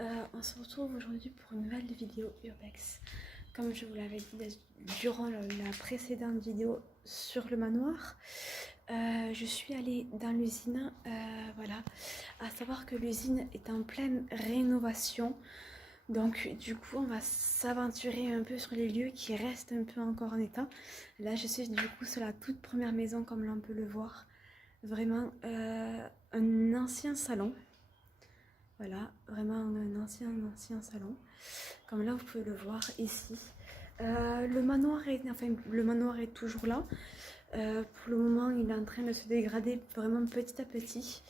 On se retrouve aujourd'hui pour une nouvelle vidéo Urbex. Comme je vous l'avais dit durant la précédente vidéo sur le manoir, je suis allée dans l'usine, voilà, à savoir que l'usine est en pleine rénovation. Donc du coup on va s'aventurer un peu sur les lieux qui restent un peu encore en état. Là je suis du coup sur la toute première maison comme l'on peut le voir. Vraiment un ancien salon. Voilà, vraiment un ancien salon. Comme là vous pouvez le voir ici. Le manoir est toujours là. Pour le moment il est en train de se dégrader vraiment petit à petit.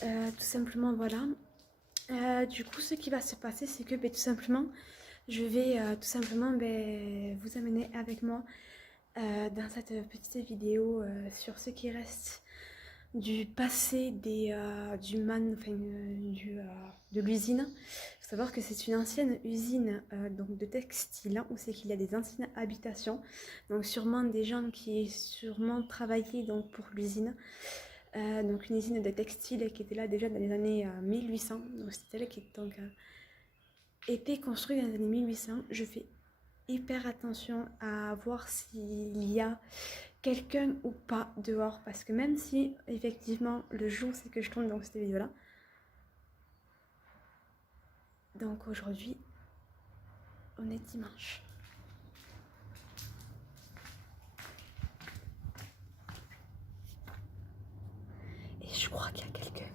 Tout simplement voilà. Du coup ce qui va se passer c'est que tout simplement je vais vous amener avec moi dans cette petite vidéo sur ce qui reste du passé de l'usine. Il faut savoir que c'est une ancienne usine donc de textile, hein, où c'est qu'il y a des anciennes habitations, donc sûrement des gens qui sûrement travaillaient donc pour l'usine. Donc une usine de textile qui était là déjà dans les années 1800, donc c'était elle qui était construite dans les années 1800. Je fais hyper attention à voir s'il y a quelqu'un ou pas dehors, parce que même si effectivement le jour c'est que je tourne dans cette vidéo là, donc aujourd'hui on est dimanche. Et je crois qu'il y a quelqu'un.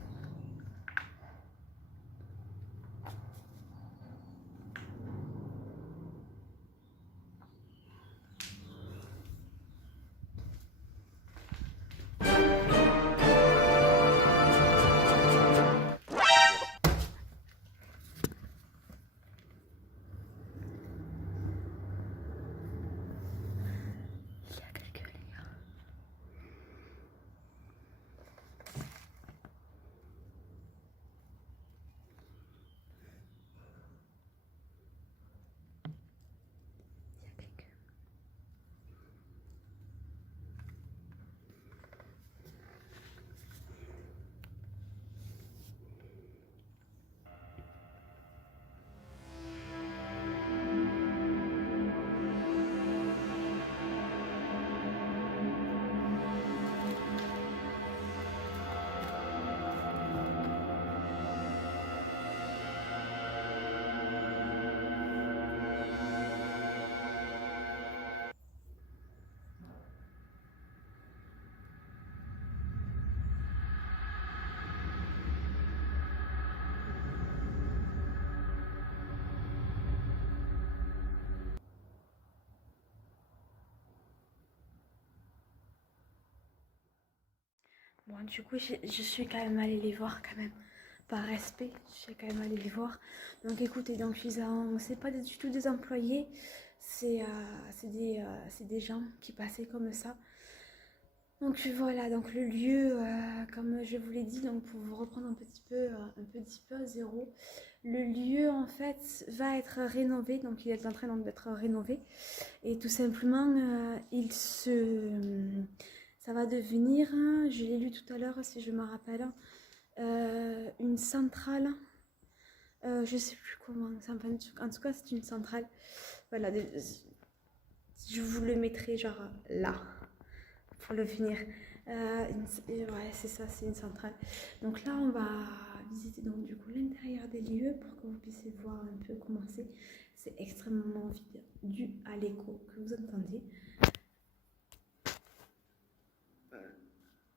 Bon, du coup, je suis quand même allée les voir quand même. Par respect, je suis quand même allée les voir. Donc écoutez, donc c'est pas du tout des employés, c'est des gens qui passaient comme ça. Donc voilà, donc le lieu, comme je vous l'ai dit, donc pour vous reprendre un petit peu à zéro, le lieu en fait va être rénové, donc il est en train d'être rénové. Et tout simplement, ça va devenir, je l'ai lu tout à l'heure si je me rappelle, une centrale. Je sais plus comment, en tout cas c'est une centrale. Voilà, je vous le mettrai genre là pour le finir. Ouais, c'est ça, c'est une centrale. Donc là on va visiter donc du coup l'intérieur des lieux pour que vous puissiez voir un peu comment c'est. C'est extrêmement vide dû à l'écho que vous entendez.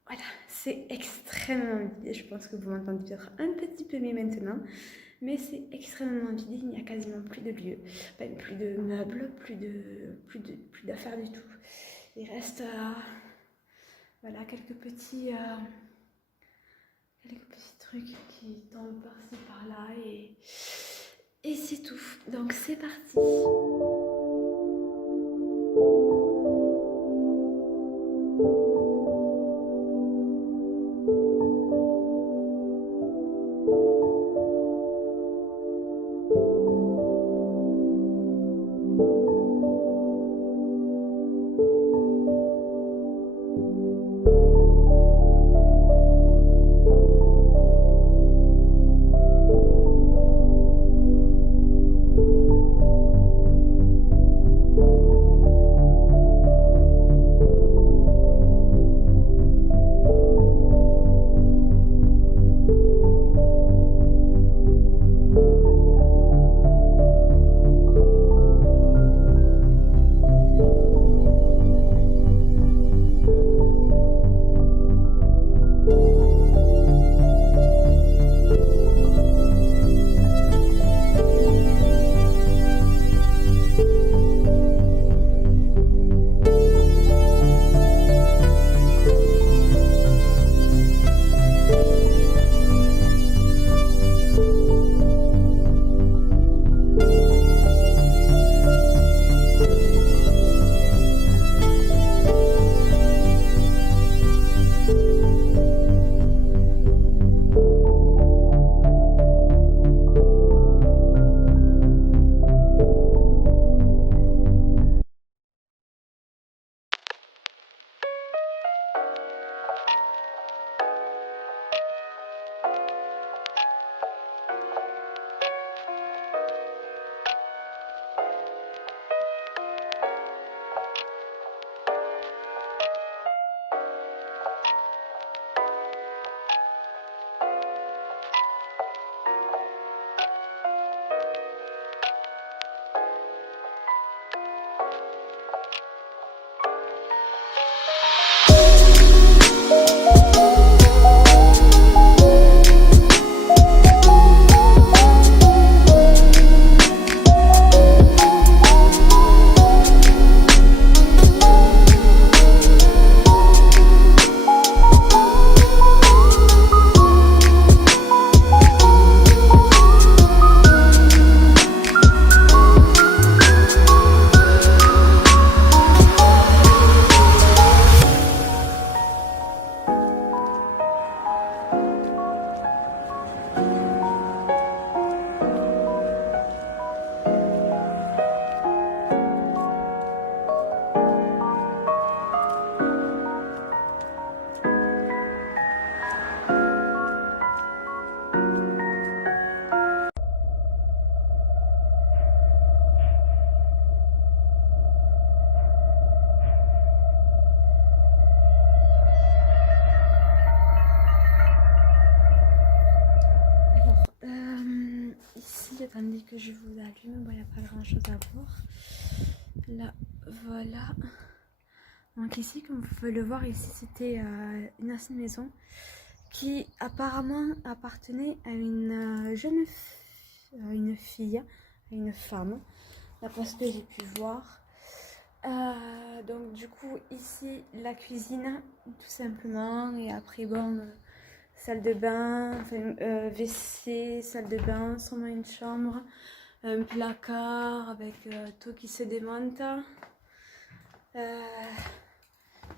Voilà, c'est extrêmement vide. Je pense que vous m'entendez peut-être un petit peu mieux maintenant, mais c'est extrêmement vide. Il n'y a quasiment plus de lieux, enfin, plus de meubles, plus d'affaires du tout. Il reste voilà, quelques petits trucs qui tombent par-ci par-là et c'est tout. Donc c'est parti. attendez que je vous allume. Bon, il n'y a pas grand chose à voir. Là, voilà. Donc ici, comme vous pouvez le voir, ici c'était une ancienne maison qui apparemment appartenait à une jeune à une fille, à une femme, d'après ce que j'ai pu voir. Donc du coup ici la cuisine tout simplement, et après bon, salle de bain, enfin, WC, salle de bain, sûrement une chambre, un placard avec tout qui se démonte.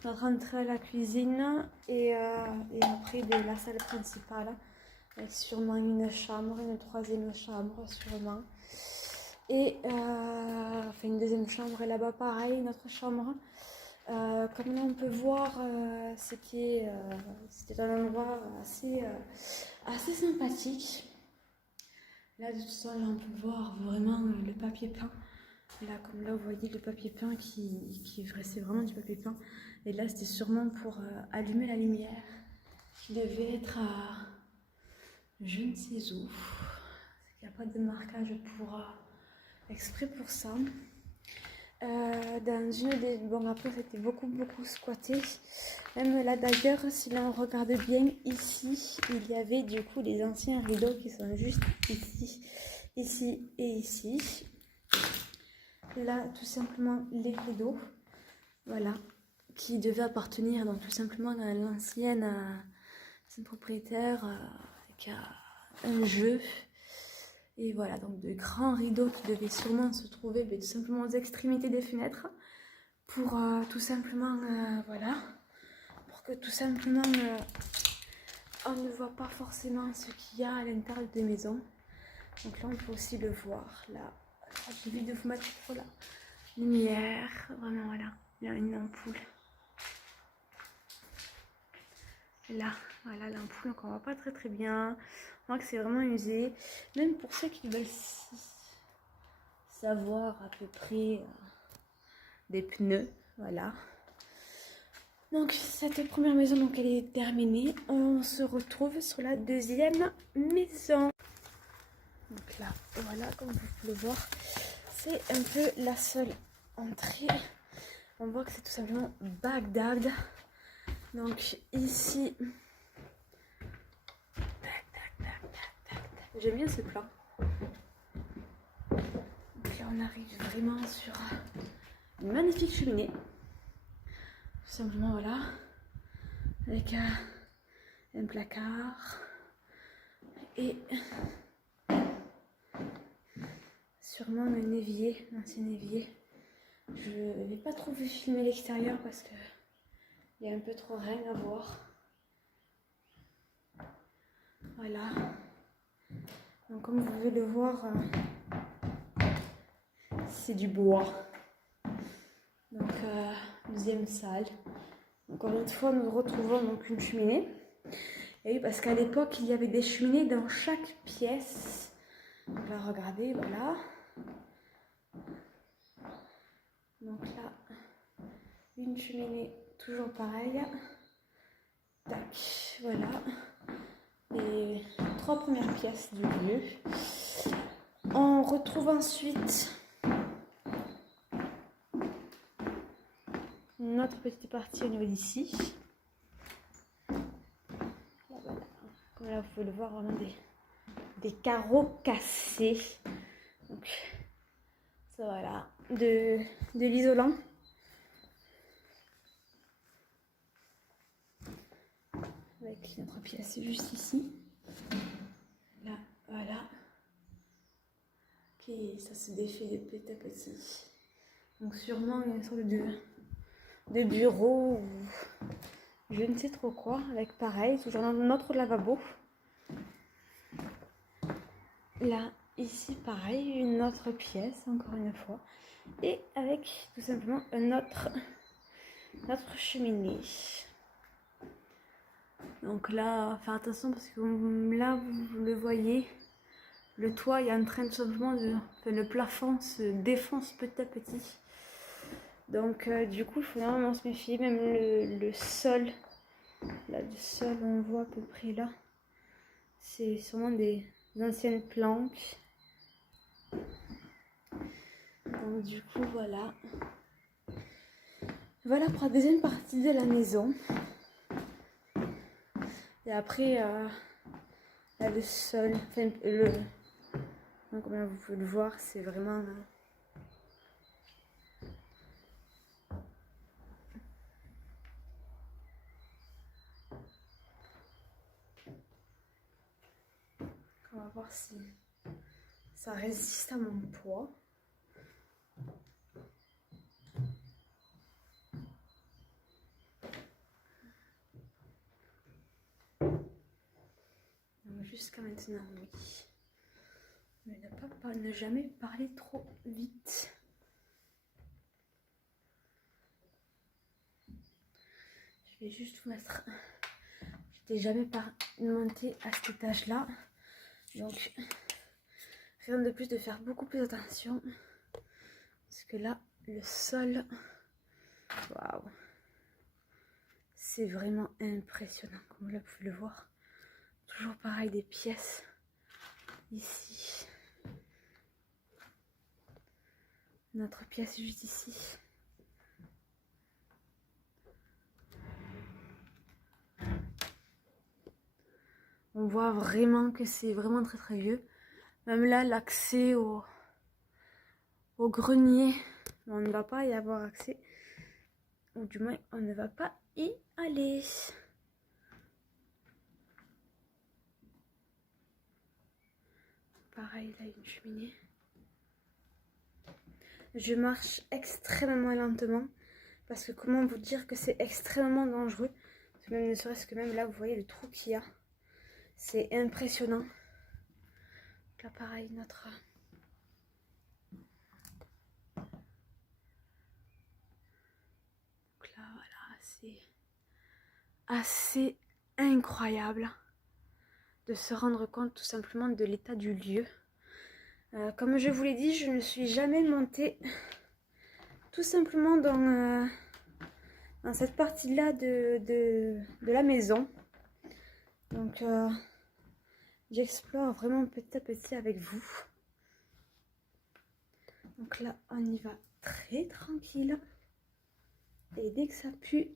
Notre entrée à la cuisine et après de la salle principale avec sûrement une chambre, une troisième chambre sûrement, et enfin une deuxième chambre, et là-bas pareil, une autre chambre. Comme là on peut voir, c'était un endroit assez sympathique. Là de toute façon, là on peut voir vraiment le papier peint. Là, comme là, vous voyez le papier peint c'est vraiment du papier peint. Et là, c'était sûrement pour allumer la lumière, qui devait être à je ne sais où. Il n'y a pas de marquage exprès pour ça. Dans une des... Bon, après, c'était beaucoup squatté. Même là, d'ailleurs, si là, on regarde bien, ici, il y avait du coup les anciens rideaux qui sont juste ici, ici et ici. Là, tout simplement, les rideaux, voilà, qui devaient appartenir donc tout simplement à l'ancienne propriétaire qui a un jeu. Et voilà, donc de grands rideaux qui devaient sûrement se trouver tout simplement aux extrémités des fenêtres pour tout simplement, voilà, pour que tout simplement on ne voit pas forcément ce qu'il y a à l'intérieur des maisons. Donc là, on peut aussi le voir, là. J'ai envie de vous mettre trop la lumière, vraiment voilà, il y a une ampoule. Là, voilà l'ampoule, donc on voit pas très bien. On voit que c'est vraiment usé. Même pour ceux qui veulent savoir à peu près des pneus, voilà. Donc cette première maison, donc elle est terminée. On se retrouve sur la deuxième maison. Donc là, voilà, comme vous pouvez le voir, c'est un peu la seule entrée. On voit que c'est tout simplement Bagdad. Donc ici, j'aime bien ce plan. Donc là, on arrive vraiment sur une magnifique cheminée. Tout simplement, voilà, avec un placard et sûrement un évier, un ancien évier. Je ne vais pas trop vous filmer l'extérieur parce que il y a un peu trop rien à voir. Voilà. Donc comme vous pouvez le voir, c'est du bois. Donc deuxième salle. Encore une fois, nous retrouvons donc une cheminée. Et oui, parce qu'à l'époque, il y avait des cheminées dans chaque pièce. Donc là, regardez, voilà. Donc là, une cheminée toujours pareille. Tac, voilà. Et 3 premières pièces du lieu. On retrouve ensuite notre petite partie au niveau d'ici. Voilà. Comme là, vous pouvez le voir, vraiment des carreaux cassés. Donc, ça voilà, de l'isolant. Avec notre pièce juste ici. Là, voilà. Ok, ça se défait de petit à petit. Donc sûrement une sorte de bureau ou je ne sais trop quoi. Avec pareil, toujours notre lavabo. Là, ici pareil, une autre pièce, encore une fois. Et avec tout simplement notre cheminée. Donc là, faire attention parce que là, vous le voyez, le toit est en train tout simplement le plafond se défonce petit à petit. Donc du coup, il faut vraiment se méfier. Même le sol, là, le sol, on voit à peu près là, c'est sûrement des anciennes planches. Donc du coup voilà. Voilà pour la deuxième partie de la maison. Et après là, le sol, enfin comme vous pouvez le voir, c'est vraiment on va voir si ça résiste à mon poids. Jusqu'à maintenant, oui. Mais ne jamais parler trop vite. Je vais juste vous mettre. J'étais jamais montée à cet étage-là. Donc, rien de plus de faire beaucoup plus attention. Parce que là, le sol. Waouh! C'est vraiment impressionnant, comme vous pouvez le voir. Toujours pareil, des pièces ici. Notre pièce juste ici. On voit vraiment que c'est vraiment très très vieux. Même là, l'accès au grenier, on ne va pas y avoir accès. Ou du moins, on ne va pas y aller. Pareil, là, une cheminée. Je marche extrêmement lentement. Parce que comment vous dire que c'est extrêmement dangereux. Même, ne serait-ce que même là, vous voyez le trou qu'il y a. C'est impressionnant. Donc là, pareil, notre... Donc là, voilà, c'est assez incroyable de se rendre compte tout simplement de l'état du lieu. Comme je vous l'ai dit, je ne suis jamais montée tout simplement dans cette partie-là de la maison. Donc j'explore vraiment petit à petit avec vous. Donc là, on y va très tranquille. Et dès que ça pue,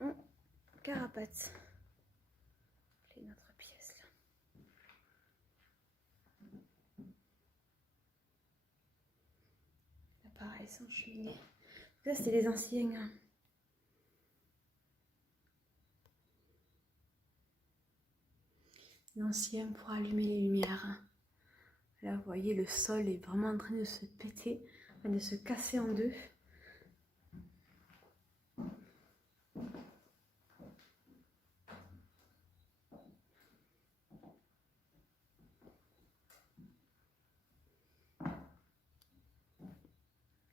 on carapate. Notre pièce là. Là pareil, sans cheminée. Ça c'est les anciens. L'ancien pour allumer les lumières. Là, vous voyez, le sol est vraiment en train de se péter, de se casser en deux.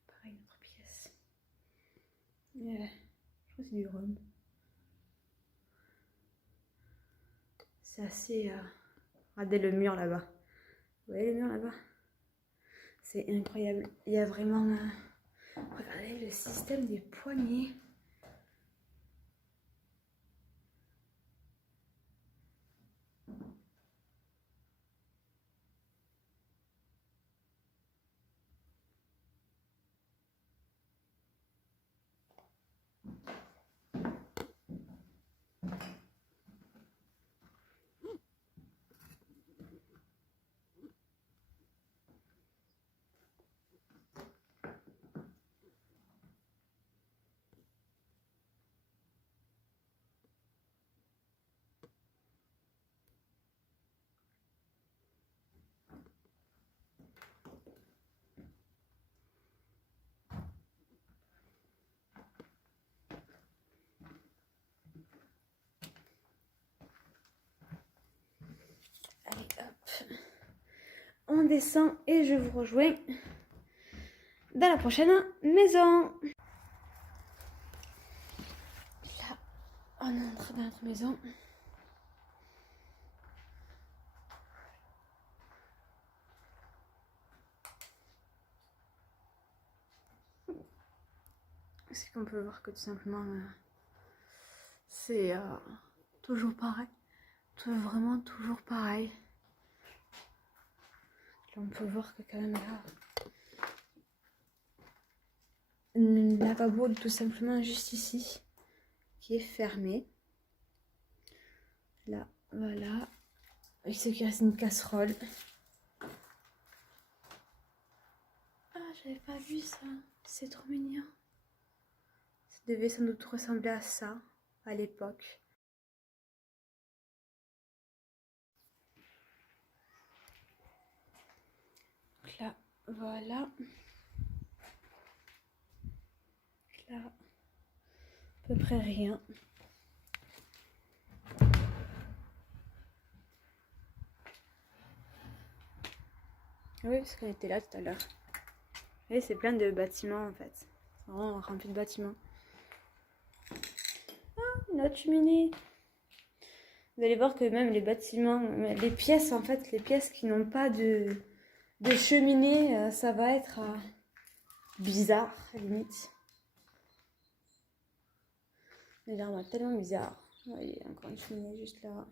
Pareil, notre pièce. Je crois que c'est du rhum. C'est assez... Regardez le mur là-bas. Vous voyez le mur là-bas? C'est incroyable. Il y a vraiment... Regardez le système des poignées. Allez, hop. On descend et je vous rejoins dans la prochaine maison. Là, on entre dans notre maison. C'est qu'on peut voir que tout simplement, c'est toujours pareil. vraiment toujours pareil. Là, on peut voir que quand même là, le lavabo tout simplement juste ici, qui est fermé. Là, voilà. Il se qui reste une casserole. Ah, j'avais pas vu ça. C'est trop mignon. Ça devait sans doute ressembler à ça à l'époque. Donc là, voilà. Donc là, à peu près rien. Oui, parce qu'on était là tout à l'heure. Vous voyez, c'est plein de bâtiments en fait. C'est vraiment rempli de bâtiments. Ah, une autre cheminée. Vous allez voir que même les bâtiments, les pièces en fait, les pièces qui n'ont pas de cheminée, ça va être bizarre à la limite. Mais là, on va tellement bizarre. Il y a encore une cheminée juste là.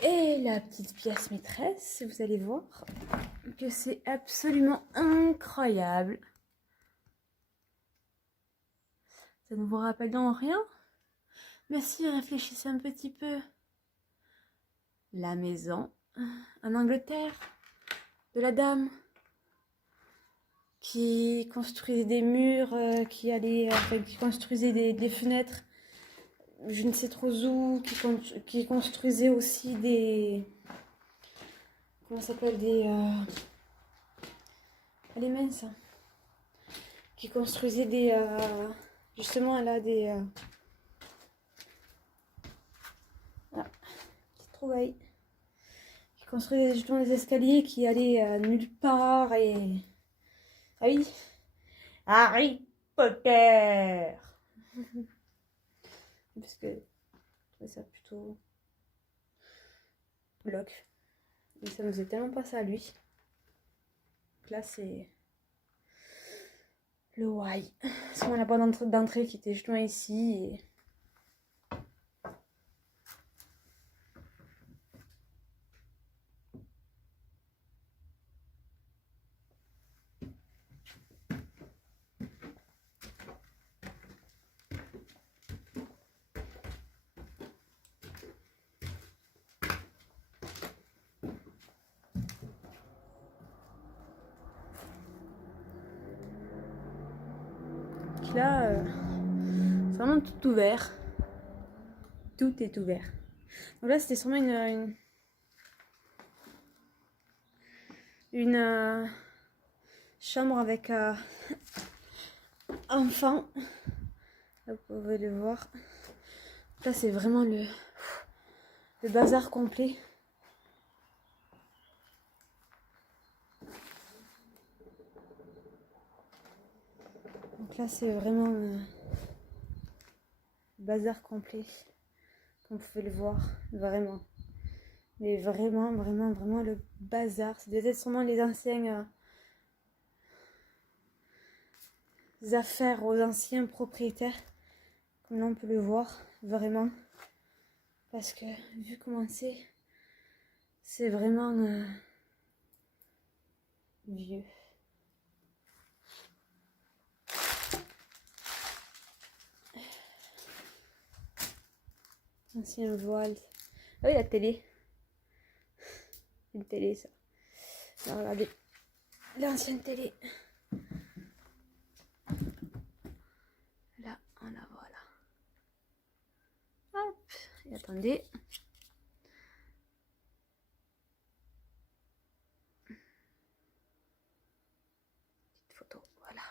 Et la petite pièce maîtresse, vous allez voir que c'est absolument incroyable. Ça ne vous rappelle donc rien? Mais si, réfléchissez un petit peu. La maison en Angleterre de la dame qui construisait des murs, qui construisait des fenêtres, je ne sais trop où, qui construisait aussi des... Comment ça s'appelle? Elle est mince. Qui construisait des... justement, elle a des... Voilà, petite trouvaille. Qui construisait justement des escaliers qui allaient nulle part et... Ah oui, Harry Potter. Parce que je trouvais ça plutôt bloc. Mais ça me faisait tellement pas ça à lui. Donc là, c'est le why. C'est la porte d'entrée qui était justement ici. Et... là, c'est vraiment tout ouvert. Tout est ouvert. Donc là, c'était sûrement une chambre avec enfant. Là, vous pouvez le voir. Là, c'est vraiment le bazar complet. Donc là, c'est vraiment le bazar complet. Comme vous pouvez le voir, vraiment. Mais vraiment, vraiment, vraiment le bazar. C'est peut-être sûrement les anciennes affaires aux anciens propriétaires. Comme là, on peut le voir, vraiment. Parce que, vu comment c'est vraiment vieux. Ancien voile. Ah oui, la télé. Une télé, ça. Alors, regardez. L'ancienne télé. Là, on la voit là. Hop. Et attendez. Petite photo. Voilà.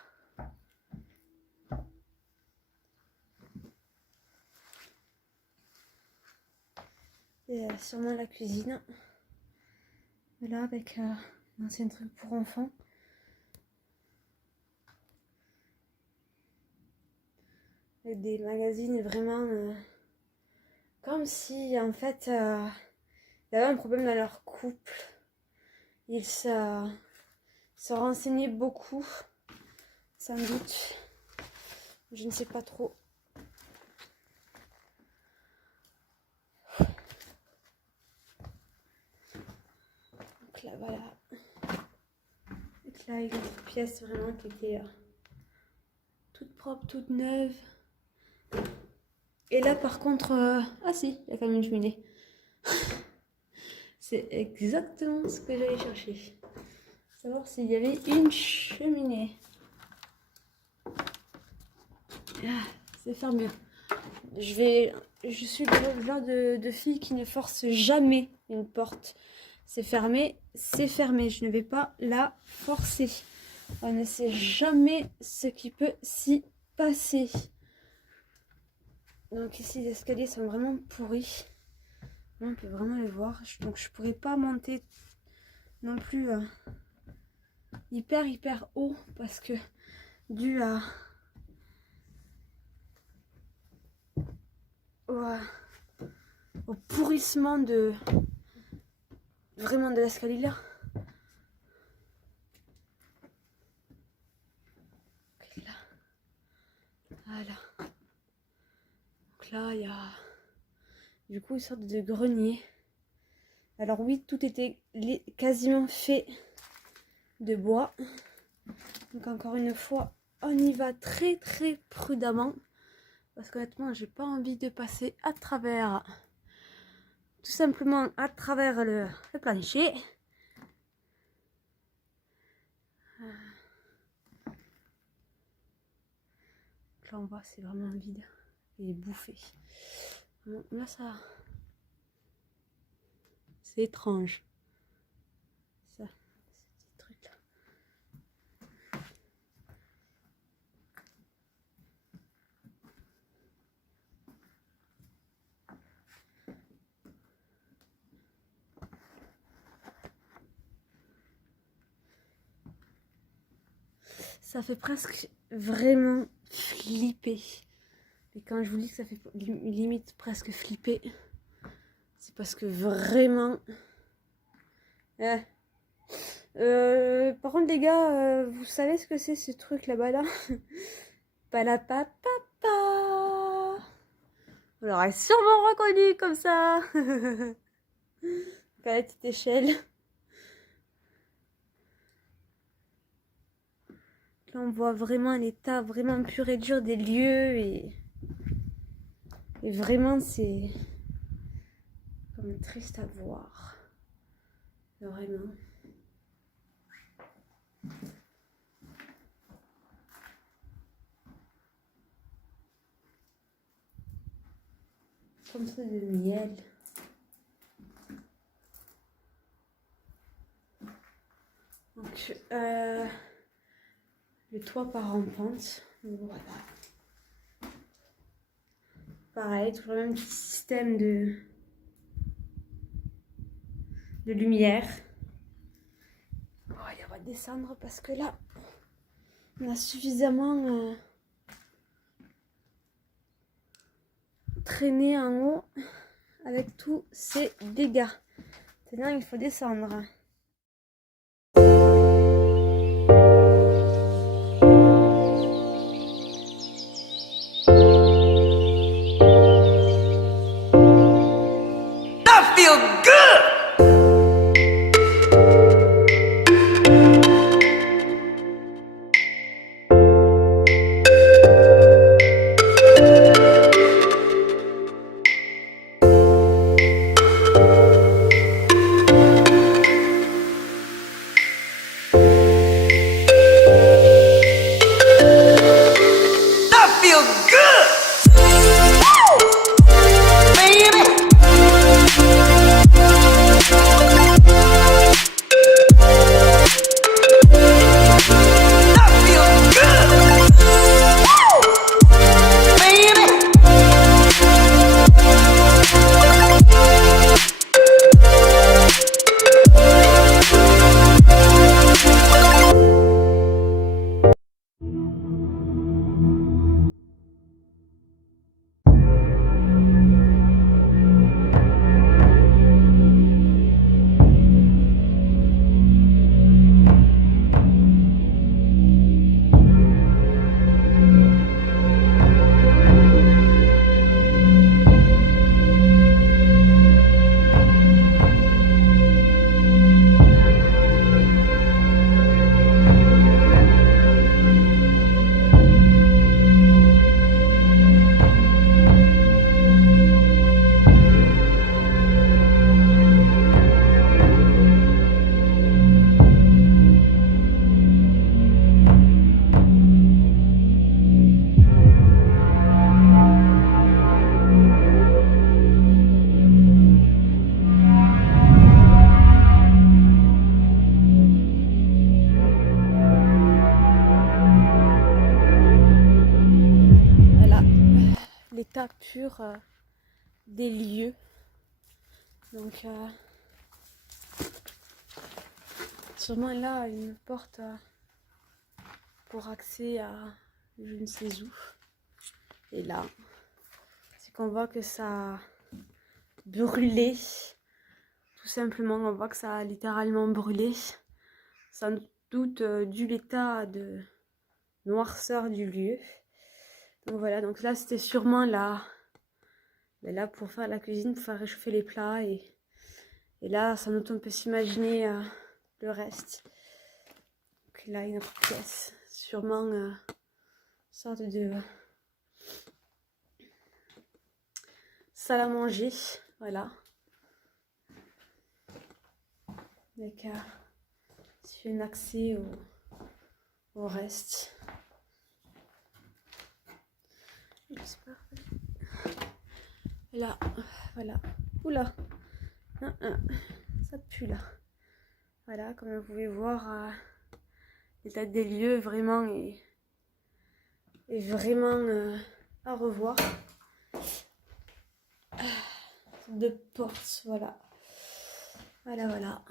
Et sûrement la cuisine. Là, avec un ancien truc pour enfants. Avec des magazines vraiment comme si en fait il y avait un problème dans leur couple. Ils se renseignaient beaucoup, sans doute. Je ne sais pas trop. Donc là, voilà. Donc là, une autre pièce vraiment qui était toute propre, toute neuve. Et là, par contre, ah si, il y a quand même une cheminée. C'est exactement ce que j'allais chercher. Savoir s'il y avait une cheminée. Ah, c'est faire mieux. Je suis le genre de fille qui ne force jamais une porte. C'est fermé, c'est fermé. Je ne vais pas la forcer. On ne sait jamais ce qui peut s'y passer. Donc ici, les escaliers sont vraiment pourris. On peut vraiment les voir. Donc je pourrais pas monter non plus hyper haut parce que dû au pourrissement de l'escalier là. Okay, là. Voilà. Donc là, il y a du coup une sorte de grenier. Alors oui, tout était quasiment fait de bois. Donc encore une fois, on y va très prudemment. Parce qu'honnêtement, j'ai pas envie de passer à travers, tout simplement à travers le plancher. Là on voit, c'est vraiment vide. Il est bouffé. Bon, là ça, c'est étrange. Ça, ce petit truc là. Ça fait presque vraiment flipper. Et quand je vous dis que ça fait limite presque flipper, c'est parce que vraiment... par contre les gars, vous savez ce que c'est ce truc là-bas là? Palapapapa. On l'aurait sûrement reconnu comme ça. À la petite échelle. Là on voit vraiment l'état vraiment pur et dur des lieux et vraiment c'est comme triste à voir. Vraiment. Comme ça de miel. Donc le toit part en pente. Voilà. Pareil, toujours le même petit système de lumière. Bon, allez, on va descendre parce que là, on a suffisamment traîné en haut avec tous ces dégâts. Maintenant, il faut descendre. sur des lieux. Donc sûrement là une porte pour accès à je ne sais où. Et là, c'est qu'on voit que ça a brûlé. Tout simplement, on voit que ça a littéralement brûlé. Sans doute dû l'état de noirceur du lieu. Donc voilà, donc là c'était sûrement là, là pour faire la cuisine, pour faire réchauffer les plats. Et là, sans doute on peut s'imaginer le reste. Donc là, une autre pièce, sûrement une sorte de salle à manger, voilà. Avec un accès au reste. J'espère. Là, voilà. Oula, ça pue là. Voilà, comme vous pouvez voir, l'état des lieux vraiment est vraiment à revoir. De portes, voilà. Voilà.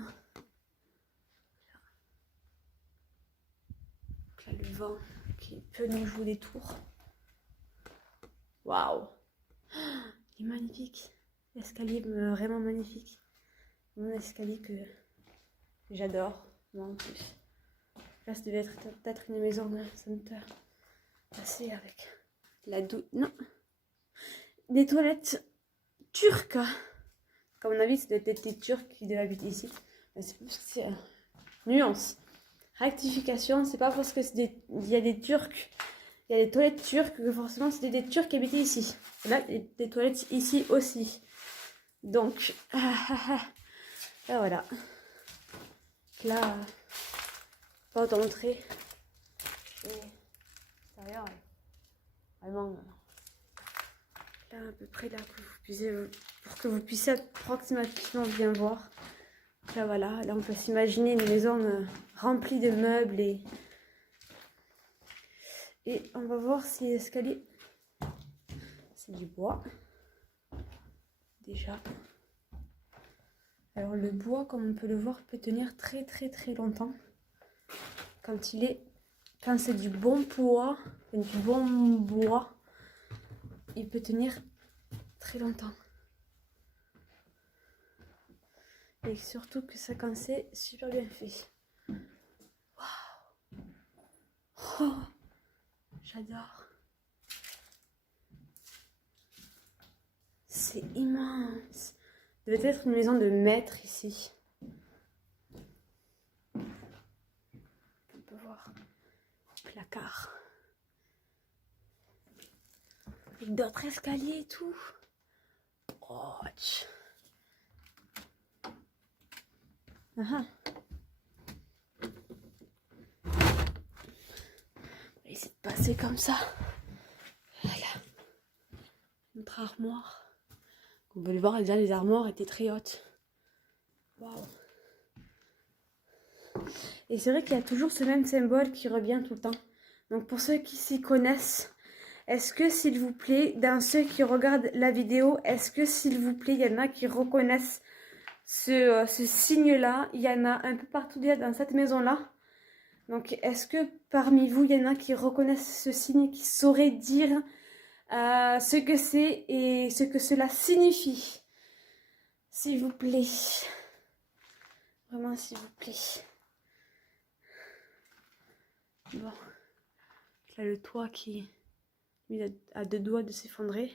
Donc là, le vent qui peut nous jouer des tours. Waouh! Il est magnifique. L'escalier est vraiment magnifique. Mon escalier que j'adore, moi en plus. Là, ça devait être peut-être une maison de Center. Assez avec la douche. Non! Des toilettes turques. Comme on a vu, c'est des Turcs qui devaient habiter ici. Mais c'est parce que c'est nuance. Rectification, c'est pas parce que il y a des Turcs, il y a des toilettes turques que forcément c'était des Turcs qui habitaient ici. Et là, il y a des toilettes ici aussi. Donc, là voilà. Là, porte d'entrée. Et l'intérieur, vraiment. Là, à peu près là, pour que vous puissiez approximativement bien voir. Là voilà, là on peut s'imaginer une maison remplie de meubles et on va voir si l'escalier c'est du bois déjà. Alors le bois, comme on peut le voir, peut tenir très longtemps quand c'est du bon bois, il peut tenir très longtemps. Et surtout que ça quand c'est super bien fait. Waouh! Oh, j'adore. C'est immense. Il devait être une maison de maître ici. On peut voir placard. Avec d'autres escaliers et tout. Oh, ah. On va essayer de passer comme ça. Voilà. Notre armoire. On peut le voir, déjà les armoires étaient très hautes. Waouh. Et c'est vrai qu'il y a toujours ce même symbole qui revient tout le temps. Donc pour ceux qui s'y connaissent, est-ce que s'il vous plaît, dans ceux qui regardent la vidéo, est-ce que s'il vous plaît, il y en a qui reconnaissent ce signe-là? Il y en a un peu partout déjà dans cette maison-là. Donc est-ce que parmi vous, il y en a qui reconnaissent ce signe, qui sauraient dire ce que c'est et ce que cela signifie? S'il vous plaît. Vraiment, s'il vous plaît. Bon. Là, le toit qui est à deux doigts de s'effondrer.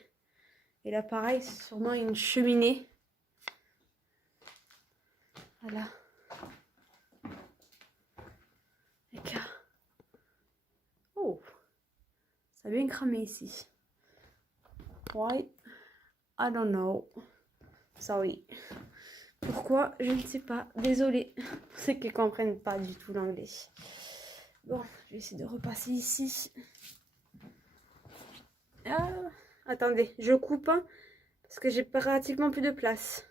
Et là, pareil, c'est sûrement une cheminée. Voilà. Et là. Oh. Ça a bien cramé ici. Why? I don't know. Sorry. Pourquoi? Je ne sais pas. Désolée. Pour ceux qui ne comprennent pas du tout l'anglais. Bon, je vais essayer de repasser ici. Ah, attendez, je coupe parce que j'ai pratiquement plus de place.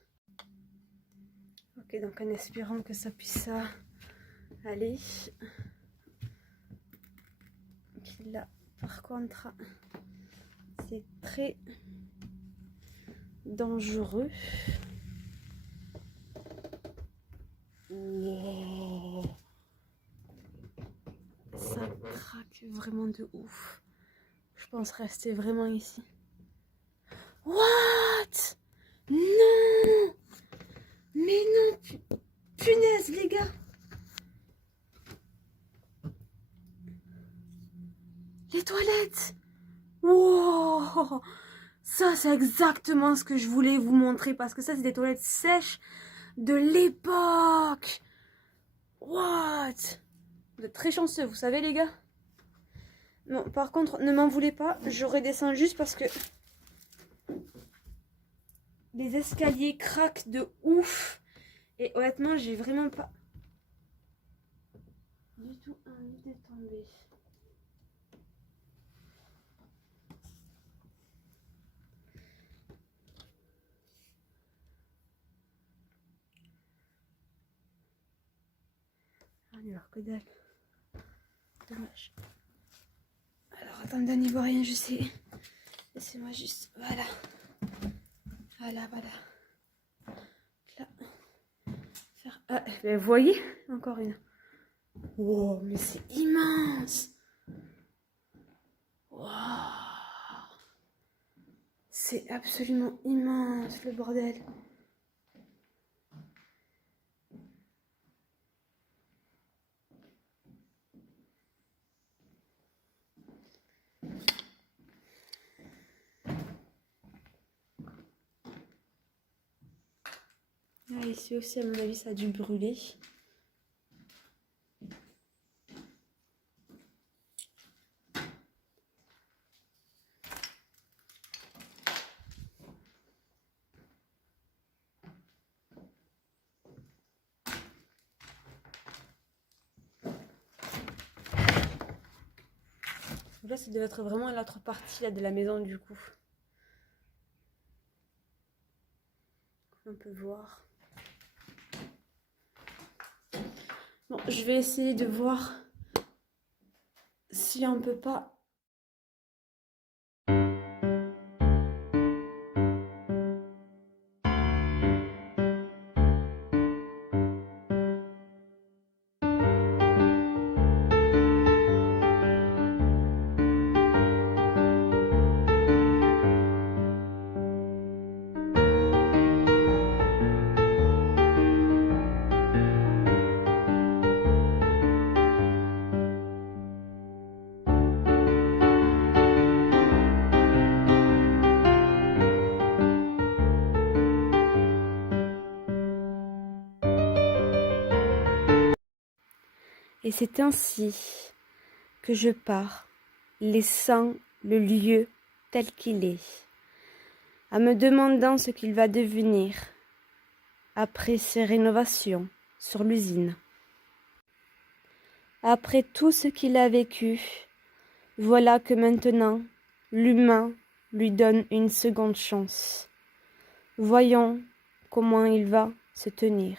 Ok, donc en espérant que ça puisse aller. Puis là, par contre, c'est très dangereux. Wow. Ça craque vraiment de ouf. Je pense rester vraiment ici. What? Non! Mais non! Punaise, les gars! Les toilettes! Wow! Ça, c'est exactement ce que je voulais vous montrer parce que ça, c'est des toilettes sèches de l'époque! What? Vous êtes très chanceux, vous savez, les gars? Non, par contre, ne m'en voulez pas, je redescends juste parce que les escaliers craquent de ouf. Et honnêtement, j'ai vraiment pas du tout envie de tomber. Ah, alors que dalle. Dommage. Alors, attendez, on n'y voit rien, je sais. Laissez-moi juste. Voilà. Voilà, voilà. Là. Faire... Ah, ben, vous voyez? Encore une. Wow, mais c'est immense! Wow! C'est absolument immense, le bordel. Ah, ici aussi, à mon avis, ça a dû brûler. Là, ça devait être vraiment l'autre partie là, de la maison, du coup. On peut voir. Bon, je vais essayer de voir si on peut pas... Et c'est ainsi que je pars, laissant le lieu tel qu'il est, en me demandant ce qu'il va devenir après ces rénovations sur l'usine. Après tout ce qu'il a vécu, voilà que maintenant, l'humain lui donne une seconde chance. Voyons comment il va se tenir.